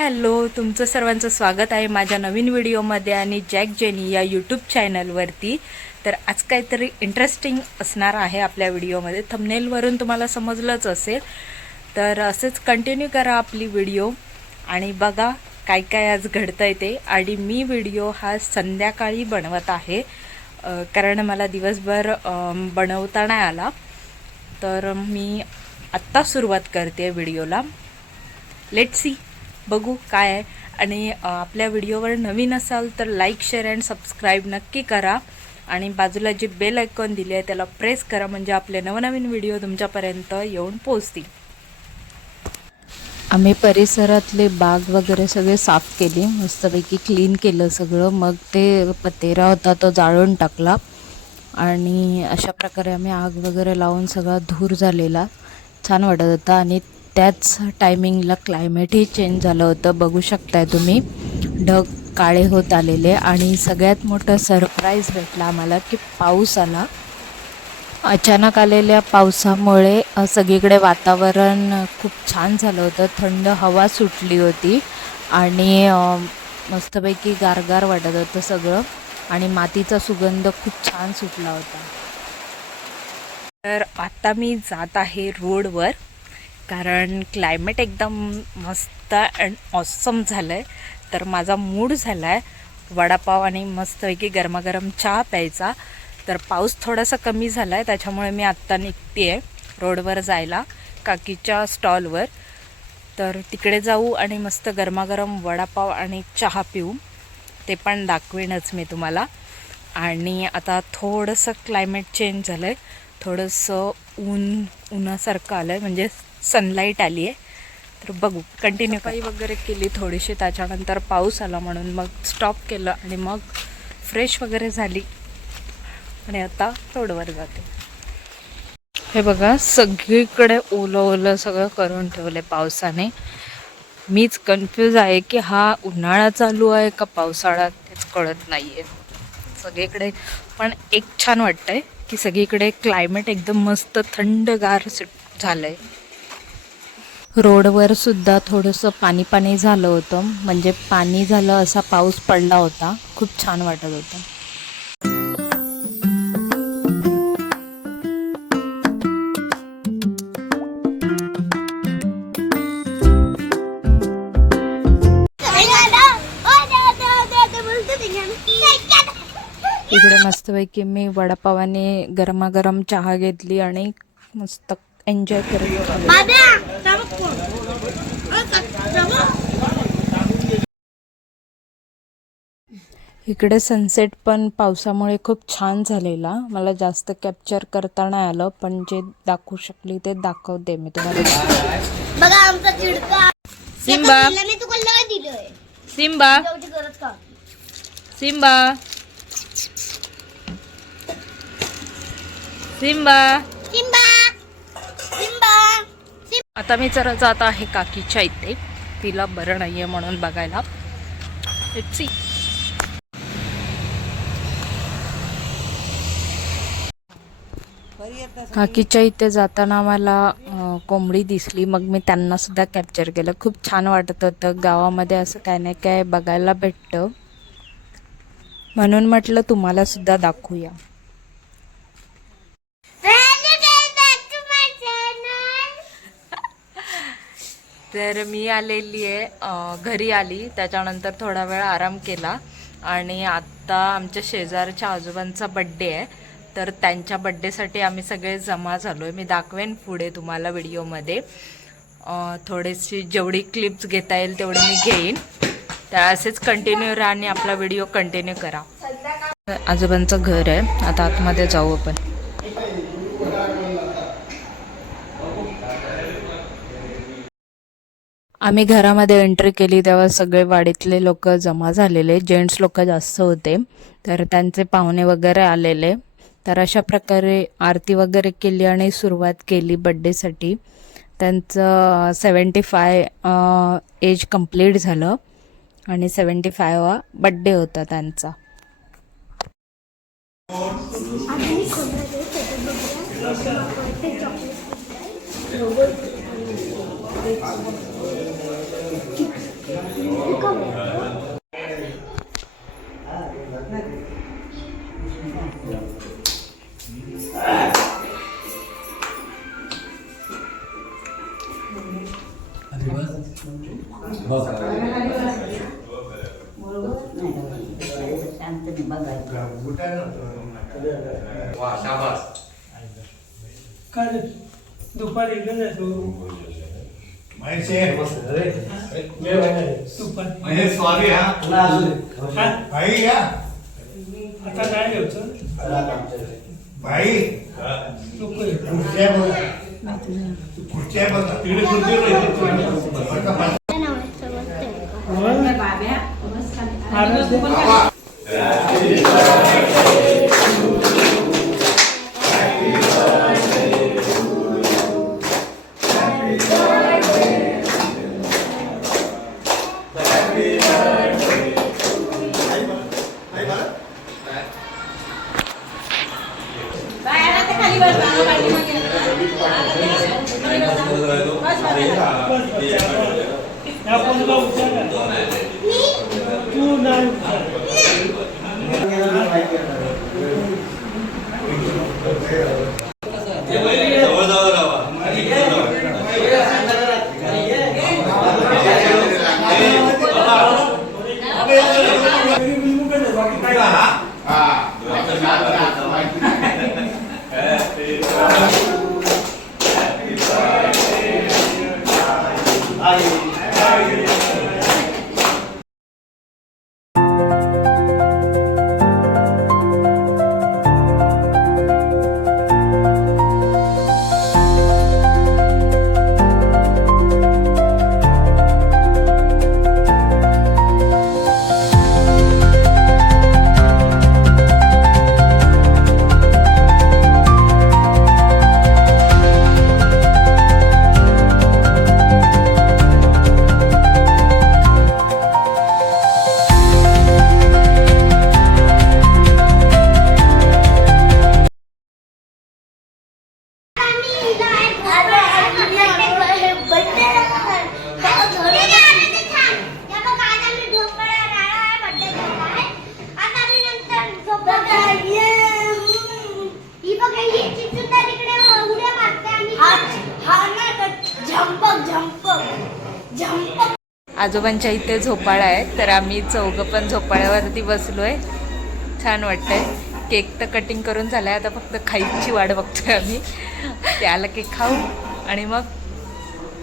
Hello तुमचं सर्वांचं स्वागत आहे माझ्या नवीन व्हिडिओमध्ये आणि जॅक जेनी या यूट्यूब चॅनलवरती. तर आज काहीतरी इंटरेस्टिंग असणार आहे आपल्या व्हिडिओमध्ये. थंबनेलवरून तुम्हाला समजलंच असेल. तर असेच कंटिन्यू करा आपली व्हिडिओ आणि बघा काय काय आज घडतं आहे ते. आणि मी व्हिडिओ हा संध्याकाळी बनवत आहे. कारण मला दिवसभर बनवता नाही आला. तर मी आत्ता सुरुवात करते व्हिडिओला. लेट सी बघू काय आहे. आणि आपल्या व्हिडिओवर नवीन असाल तर लाईक शेअर अँड सबस्क्राईब नक्की करा. आणि बाजूला जे बेल आयकॉन दिले आहे त्याला प्रेस करा म्हणजे आपले नवनवीन व्हिडिओ तुमच्यापर्यंत येऊन पोहोचतील. आम्ही परिसरातले बाग वगैरे सगळे साफ केले. मस्तपैकी क्लीन केलं सगळं. मग ते पतेरा होता तो जाळून टाकला. आणि अशा प्रकारे आम्ही आग वगैरे लावून सगळा धूर झालेला. छान वाटत होता. आणि त्याच टायमिंगला क्लायमेटही चेंज झालं होतं. बघू शकताय तुम्ही. ढग काळे होत आलेले आणि सगळ्यात मोठं सरप्राईज भेटला आम्हाला की पाऊस आला. अचानक आलेल्या पावसामुळे सगळीकडे वातावरण खूप छान झालं होतं. थंड हवा सुटली होती आणि मस्तपैकी गारगार वाटत होतं सगळं आणि मातीचा सुगंध खूप छान सुटला होता. तर आता मी जात आहे रोडवर. कारण क्लायमेट एकदम मस्त अँड ऑसम झालं आहे तर माझा मूड झाला आहे वडापाव आणि मस्तपैकी गरमागरम चहा प्यायचा. तर पाऊस थोडासा कमी झाला आहे त्याच्यामुळे मी आत्ता निघते आहे रोडवर जायला काकीच्या स्टॉलवर. तर तिकडे जाऊ आणि मस्त गरमागरम वडापाव आणि चहा पिऊ. ते पण दाखवेनच मी तुम्हाला. आणि आता थोडंसं क्लायमेट चेंज झालं आहे थोडंसं ऊन उन्हासारखं आलं आहे म्हणजे सनलाईट आली आहे. तर बघू कंटिन्यू काही वगैरे केली थोडीशी त्याच्यानंतर पाऊस आला म्हणून मग स्टॉप केलं आणि मग फ्रेश वगैरे झाली. आणि आता रोडवर जाते. हे बघा सगळीकडे ओलं ओलं सगळं करून ठेवलं पावसाने. मीच कन्फ्यूज आहे की हा उन्हाळा चालू आहे का पावसाळा तेच कळत नाही आहे सगळीकडे पण एक छान वाटतंय की सगळीकडे क्लायमेट एकदम मस्त थंडगार सुट झालं आहे रोडवर सुद्धा थोडंसं पाणी पाणी झालं होतं. म्हणजे पाणी झालं असा पाऊस पडला होता. खूप छान वाटत होतं. इकडे मस्तपैकी मी वडापावाने गरमागरम चहा घेतली आणि मस्त एन्जॉय करत. इकडे सनसेट पण पावसामुळे खूप छान झालेला. मला जास्त कॅप्चर करता नाही आलं पण जे दाखवू शकली ते दाखवते मी तुम्हाला. बघा आमचा चिडका. Simba Simba Simba Simba Simba आता मी जरा जात आहे काकीच्या इथे. तिला बरं नाही आहे म्हणून बघायला. काकीच्या इथे जाताना मला कोंबडी दिसली. मग मी त्यांना सुद्धा कॅप्चर केलं. खूप छान वाटत होतं. गावामध्ये असं काय नाही काय बघायला भेटतं. म्हणून म्हटलं तुम्हाला सुद्धा दाखवूया. तर मी आलेली आहे घरी आली. त्याच्यानंतर थोडा वेळ आराम केला. आणि आत्ता आमच्या शेजारच्या आजोबांचा बड्डे आहे. तर त्यांच्या बड्डेसाठी आम्ही सगळे जमा झालो आहे मी दाखवेन पुढे तुम्हाला व्हिडिओमध्ये थोडीशी जेवढी क्लिप्स घेता येईल तेवढी मी घेईन. तर असेच कंटिन्यू राहा आणि आपला व्हिडिओ कंटिन्यू करा. आजोबांचं घर आहे. आता आतमध्ये जाऊ आपण. आम्ही घरामध्ये एंट्री केली तेव्हा सगळे वाडीतले लोक जमा झालेले. जेंट्स लोक जास्त होते. तर त्यांचे पाहुणे वगैरे आलेले. तर अशा प्रकारे आरती वगैरे केली आणि सुरुवात केली बड्डेसाठी त्यांचं सेवन्टी फाय एज कंप्लीट झालं. आणि सेवन्टी फायवा बड्डे होता त्यांचा. Wah, sabar. Kan dupa di gana tuh. Mahesh ये. महेश हा हा? भाई या आता काय घ्यायचं भाई. खुर्च्या बघा. खुर्च्या बघा. तिकडे खुर्ची లేదు నాకు दे. या आजोबांच्या इथे झोपाळा आहे तर आम्ही चौघं पण झोपाळ्यावरती बसलोय. छान वाटतंय. केक तर कटिंग करून झालाय आता फक्त खायची वाट बघतोय आम्ही. त्याला केक खाऊ आणि मग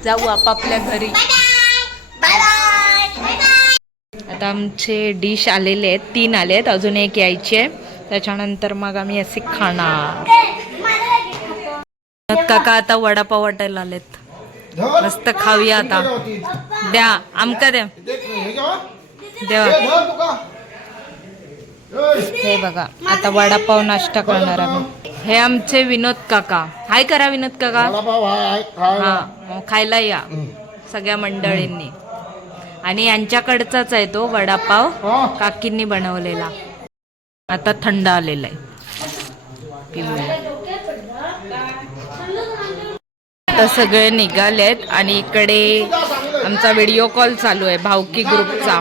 जाऊ आपापल्या घरी. बाय बाय बाय बाय आता आमचे डिश आलेले आहेत तीन आले आहेत अजून एक यायची आहे. त्याच्यानंतर मग आम्ही असे खाणार. काका आता वडापाव वाटायला आलेत. मस्त खाऊया आता. द्या आमका द्या. द्या हे बघा आता वडापाव नाश्ता करणार आम्ही. हे आमचे विनोद काका. हाय करा विनोद काका. हा खायला या. सगळ्या मंडळींनी. आणि यांच्याकडचाच आहे तो वडापाव काकींनी बनवलेला. आता थंड आलेला आहे. पिऊया. आता सगळे निघालेत आणि इकडे आमचा व्हिडिओ कॉल चालू आहे भावकी ग्रुपचा.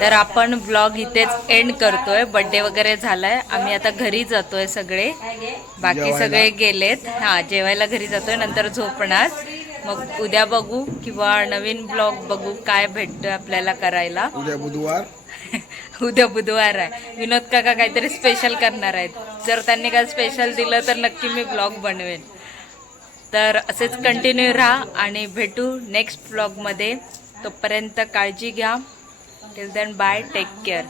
तर आपण ब्लॉग इथेच एंड करतोय बर्थडे वगैरे झालाय. आम्ही आता घरी जातोय सगळे. बाकी सगळे गेलेत. हा जेवायला घरी जातोय नंतर झोपणार. मग उद्या बघू किंवा नवीन ब्लॉग बघू काय भेटतोय आपल्याला करायला. उद्या बुधवार. उद्या बुधवार आहे. विनोद काका काहीतरी स्पेशल करणार आहेत. जर त्यांनी काय स्पेशल दिलं तर नक्की मी ब्लॉग बनवेन. तर असेच कंटिन्यू राहा आणि भेटू नेक्स्ट ब्लॉगमध्ये तोपर्यंत काळजी घ्या. Till then bye take care